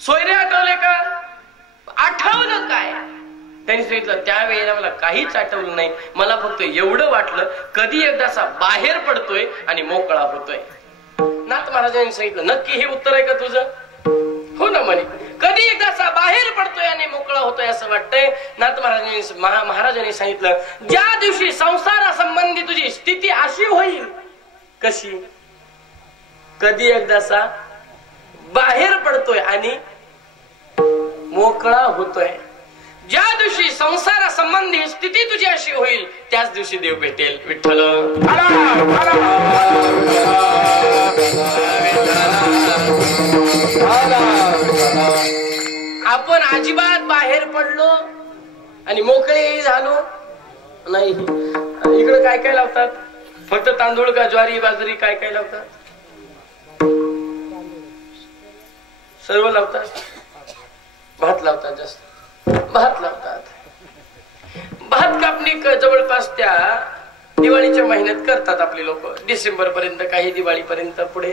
सोयरे आठवले का? आठवलं काय? त्यांनी सांगितलं त्यावेळेला मला काहीच आठवलं नाही, मला फक्त एवढं वाटलं कधी एकदाचा बाहेर पडतोय आणि मोकळा होतोय. नाथ महाराजांनी सांगितलं नक्की हे उत्तर आहे का तुझं? हो ना म्हणे, कधी एकदाचा बाहेर पडतोय आणि मोकळा होतोय असं वाटतंय. नाथ महाराजांनी सांगितलं ज्या दिवशी संसारासंबंधी तुझी स्थिती अशी होईल. कशी? कधी एकदाचा बाहेर पडतोय आणि मोकळा होतोय. ज्या दिवशी संसारासंबंधी स्थिती तुझी अशी होईल त्याच दिवशी देव भेटेल. विठ्ठल आपण अजिबात बाहेर पडलो आणि मोकळे झालो नाही. इकडे काय काय लावतात? फक्त तांदूळ का ज्वारी बाजरी काय काय लावतात? सर्व लावतात. भात लावतात, जास्त भात लावतात. भात कापणी जवळपास त्या दिवाळीच्या महिन्यात करतात आपले लोक, डिसेंबर पर्यंत, काही दिवाळी पर्यंत. पुढे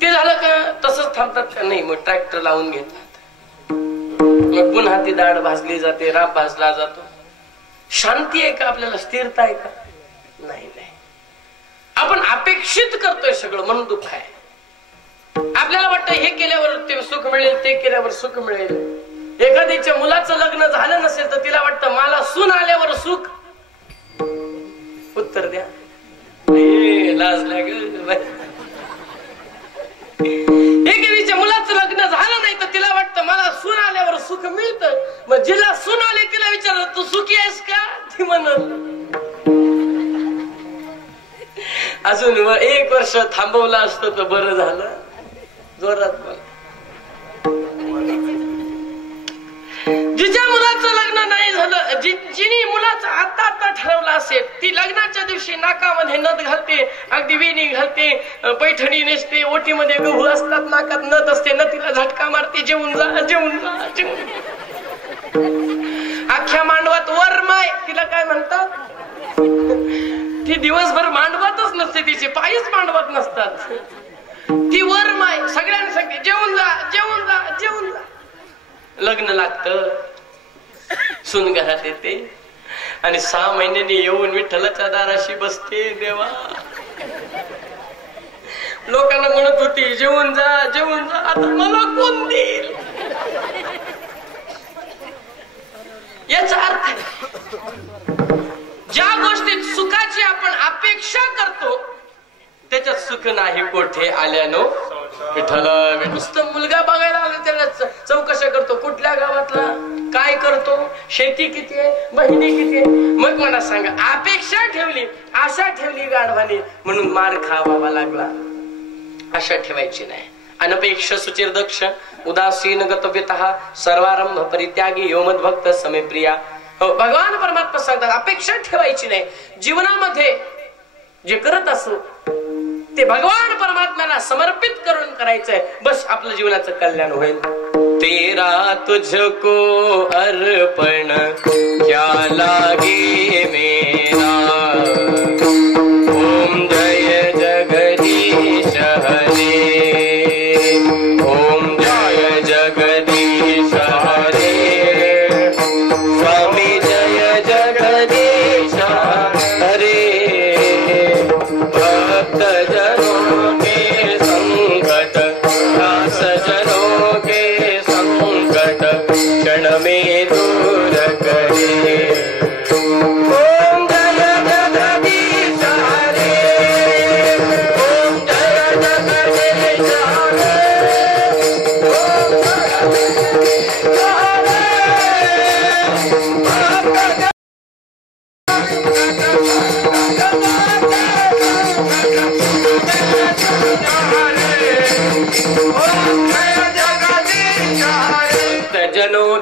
ते झालं का तसंच थांबतात का? नाही, मग ट्रॅक्टर लावून घेतात. मग पुन्हा ती दाढ भाजली जाते, राब भाजला जातो. शांती आहे का? आपल्याला स्थिरता आहे का? नाही नाही. आपण अपेक्षित करतोय सगळं म्हणून दुःख आहे. आपल्याला वाटतं हे केल्यावर ते सुख मिळेल, ते केल्यावर सुख मिळेल. एखाद्याच्या मुलाचं लग्न झालं नसेल तर तिला वाटतं मला सून आल्यावर सुख. उत्तर द्या. लाजल्या ग. एखाद्याच्या मुलाचं लग्न झालं नाही तर तिला वाटतं मला सून आल्यावर सुख मिळतं. मग जिला सून आले तिला विचारलं तू सुखी आहेस का? ती म्हणत अजून 1 वर्ष थांबवलं असतं तर बरं झालं. जोरात बोल. जिच्या मुलाचं लग्न नाही झालं, जिने मुलाचं आता ठरवलं असेल, ती लग्नाच्या दिवशी नाकामध्ये नथ घालते, अगदी वेणी घालते, पैठणी नेसते, ओटीमध्ये गहू असतात, नाकात नथ असते, नथीला झटका मारते, जेवून जा जेवून जा जेवून. अख्ख्या मांडवात वरमाय तिला काय म्हणतात? ती दिवसभर मांडवातच नसते, तिचे पायच मांडवात नसतात. ती वरमाय सगळ्यांनी सांगते जेवून जा जेवून जा जेवून जा. लग्न लागतं, सून घरात येते आणि 6 महिन्यांनी येऊन विठ्ठलाच्या दाराशी बसते. देवा, लोकांना म्हणत होती जेवून जा जेवून जा, आता मला कोण देईल? याचा अर्थ ज्या गोष्टीत सुखाची आपण अपेक्षा करतो त्याच्यात सुख नाही कोठे आल्यानो. विठ्ठल नुसतं मुलगा बघायला आलं त्याला चौकशा करतो, कुठल्या गावातला, काय करतो, शेती किती आहे, बहिणी किती आहे. मग मला सांगा, अपेक्षा ठेवली, आशा ठेवली गाढवाने म्हणून मार खावावा लागला. आशा ठेवायची नाही. अनपेक्ष सुचिर दक्ष उदासीन गतव्यतः सर्वारंभ परित्यागी योमद्भक्त समे प्रिया. भगवान परमात्मा सांगतात अपेक्षा ठेवायची नाही. जीवनामध्ये जे करत असो ते भगवान परमात्म्याला समर्पित करून करायचंय. बस आपलं जीवनाचं कल्याण होईल. तेरा तुझको अर्पण क्या लागे मेरा. ओम जय जगदीश हरे. ओम जय जगदीश हरे. स्वामी जय जगदीश हरे. भक्त जन